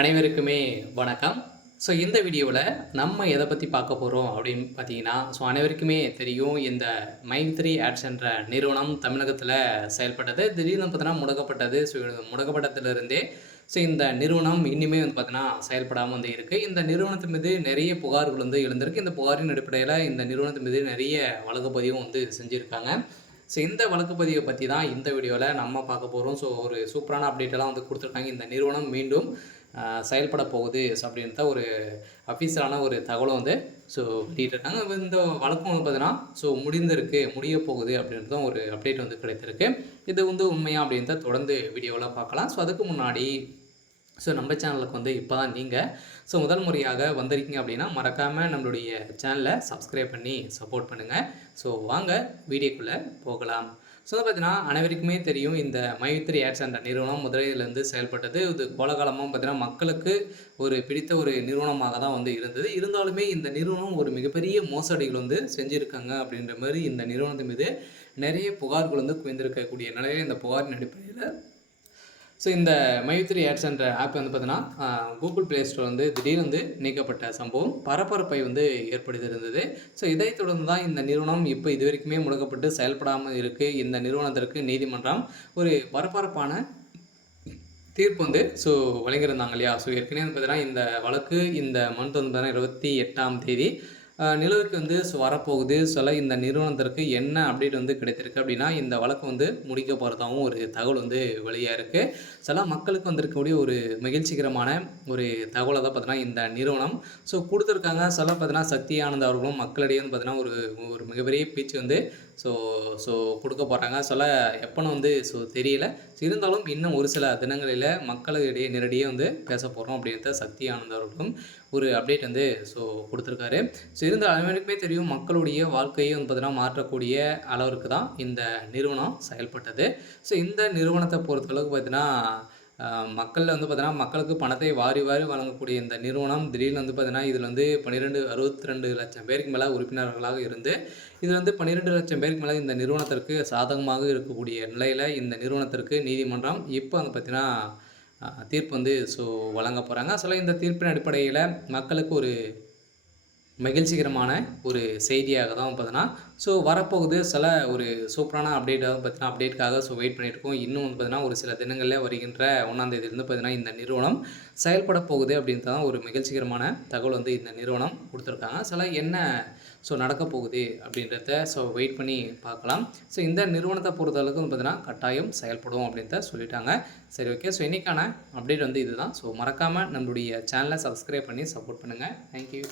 அனைவருக்குமே வணக்கம். ஸோ இந்த வீடியோவில் நம்ம எதை பற்றி பார்க்க போகிறோம் அப்படின்னு பார்த்தீங்கன்னா, அனைவருக்குமே தெரியும் இந்த மைத்ரி ஆட்ஸ் என்ற நிறுவனம் தமிழகத்தில் செயல்பட்டது. திடீர்னு பார்த்தீங்கன்னா முடக்கப்பட்டது. ஸோ முடக்கப்பட்டதிலிருந்தே இந்த நிறுவனம் இன்னுமே பார்த்தீங்கன்னா செயல்படாமல் இருக்குது. இந்த நிறுவனத்தின் மீது நிறைய புகார்கள் எழுந்திருக்கு. இந்த புகாரின் அடிப்படையில் இந்த நிறுவனத்தின் மீது நிறைய வழக்குப்பதிவும் செஞ்சுருக்காங்க. இந்த வழக்குப்பதிவை பற்றி தான் இந்த வீடியோவில் நம்ம பார்க்க போகிறோம். ஒரு சூப்பரான அப்டேட்டெல்லாம் கொடுத்துருக்காங்க. இந்த நிறுவனம் மீண்டும் செயல்பட போகுது அப்படின்றத ஒரு அஃபீஷியலான ஒரு தகவலை வெளியிட்டிருக்காங்க. இந்த வழக்கம் பார்த்தீங்கன்னா முடிய போகுது அப்படின்றதும் ஒரு அப்டேட் கிடைத்திருக்கு. இது உண்மையா அப்படின்றத தொடர்ந்து வீடியோவில் பார்க்கலாம். அதுக்கு முன்னாடி நம்ம சேனலுக்கு இப்போ தான் நீங்கள் முதல் முறையாக வந்திருக்கீங்க அப்படின்னா மறக்காமல் நம்மளுடைய சேனலை சப்ஸ்கிரைப் பண்ணி சப்போர்ட் பண்ணுங்கள். வாங்க வீடியோக்குள்ளே போகலாம். பார்த்தீங்கன்னா அனைவருக்குமே தெரியும் இந்த மைத்ரி ஆட்ஸ் என்ற நிறுவனம் முதலிலிருந்து செயல்பட்டது. இது கோலகாலமாக பார்த்தீங்கன்னா மக்களுக்கு ஒரு பிடித்த ஒரு நிறுவனமாக தான் இருந்தது. இருந்தாலுமே இந்த நிறுவனம் ஒரு மிகப்பெரிய மோசடிகள் செஞ்சுருக்காங்க அப்படின்ற மாதிரி இந்த நிறுவனத்தின் மீது நிறைய புகார்கள் குவிந்திருக்கக்கூடிய நிலையில் இந்த புகாரின் அடிப்படையில் இந்த மைத்ரி ஆட்ஸ் என்ற ஆப் பார்த்தீங்கன்னா கூகுள் ப்ளே ஸ்டோர் திடீர்னு நீக்கப்பட்ட சம்பவம் பரபரப்பை ஏற்படுத்தியிருந்தது. இதைத் தொடர்ந்து தான் இந்த நிறுவனம் இப்போ இது வரைக்குமே முடக்கப்பட்டு செயல்படாமல் இருக்குது. இந்த நிறுவனத்திற்கு நீதிமன்றம் ஒரு பரபரப்பான தீர்ப்பு வழங்கியிருந்தாங்க இல்லையா. ஏற்கனவே பார்த்தீங்கன்னா இந்த வழக்கு இந்த மந்த் பார்த்தீங்கன்னா 28ஆம் தேதி நிலுவைக்கு வரப்போகுது. இந்த நிறுவனத்திற்கு என்ன அப்டேட் கிடைத்திருக்கு அப்படின்னா இந்த வழக்கு முடிக்க போகிறதாகவும் ஒரு தகவல் வெளியாக இருக்குது. மக்களுக்கு வந்திருக்கக்கூடிய ஒரு மகிழ்ச்சிகரமான ஒரு தகவலை தான் பார்த்தீங்கன்னா இந்த நிறுவனம் கொடுத்துருக்காங்க. பார்த்தீங்கன்னா சக்தி ஆனந்த் அவர்களும் மக்களிடையே பார்த்தீங்கன்னா ஒரு ஒரு மிகப்பெரிய பேச்சு கொடுக்க போகிறாங்க. எப்போன்னு தெரியல. இருந்தாலும் இன்னும் ஒரு சில தினங்களில் மக்களிடையே நேரடியாக பேச போகிறோம் அப்படின்றத சக்தி ஆனந்த் அவர்களும் ஒரு அப்டேட் கொடுத்துருக்காரு. இருந்த அனைவருக்குமே தெரியும் மக்களுடைய வாழ்க்கையை பார்த்தீங்கன்னா மாற்றக்கூடிய அளவிற்கு தான் இந்த நிறுவனம் செயல்பட்டது. இந்த நிறுவனத்தை பொறுத்தளவுக்கு பார்த்தீங்கன்னா மக்களில் பார்த்தீங்கன்னா மக்களுக்கு பணத்தை வாரி வாரி வழங்கக்கூடிய இந்த நிறுவனம் திடீர்னு பார்த்தீங்கன்னா இதில் 62 லட்சம் பேருக்கு மேலே உறுப்பினர்களாக இருந்து இதில் 12 லட்சம் பேருக்கு மேலே இந்த நிறுவனத்திற்கு சாதகமாக இருக்கக்கூடிய நிலையில் இந்த நிறுவனத்திற்கு நீதிமன்றம் இப்போ பார்த்தீங்கன்னா தீர்ப்பு வழங்க போகிறாங்க. இந்த தீர்ப்பின் அடிப்படையில் மக்களுக்கு ஒரு மகிழ்ச்சிகரமான ஒரு செய்தியாக தான் பார்த்தீங்கன்னா வரப்போகுது. ஒரு சூப்பரான அப்டேட்டாக பார்த்தீங்கன்னா அப்டேட்டுக்காக வெயிட் பண்ணிகிட்ருக்கோம். இன்னும் பார்த்தீங்கன்னா ஒரு சில தினங்களில் வருகின்ற 1ஆம் தேதியிலேருந்து பார்த்தீங்கன்னா இந்த நிறுவனம் செயல்பட போகுது அப்படின்றது தான் ஒரு மகிழ்ச்சிகரமான தகவல் இந்த நிறுவனம் கொடுத்துருக்காங்க. என்ன நடக்க போகுது அப்படின்றத வெயிட் பண்ணி பார்க்கலாம். இந்த நிறுவனத்தை பொறுத்தளவுக்கு பார்த்தீங்கன்னா கட்டாயம் செயல்படும் அப்படின்றத சொல்லிட்டாங்க. சரி, ஓகே. இன்றைக்கான அப்டேட் இதுதான். மறக்காமல் நம்மளுடைய சேனலை சப்ஸ்கிரைப் பண்ணி சப்போர்ட் பண்ணுங்கள். தேங்க்யூ.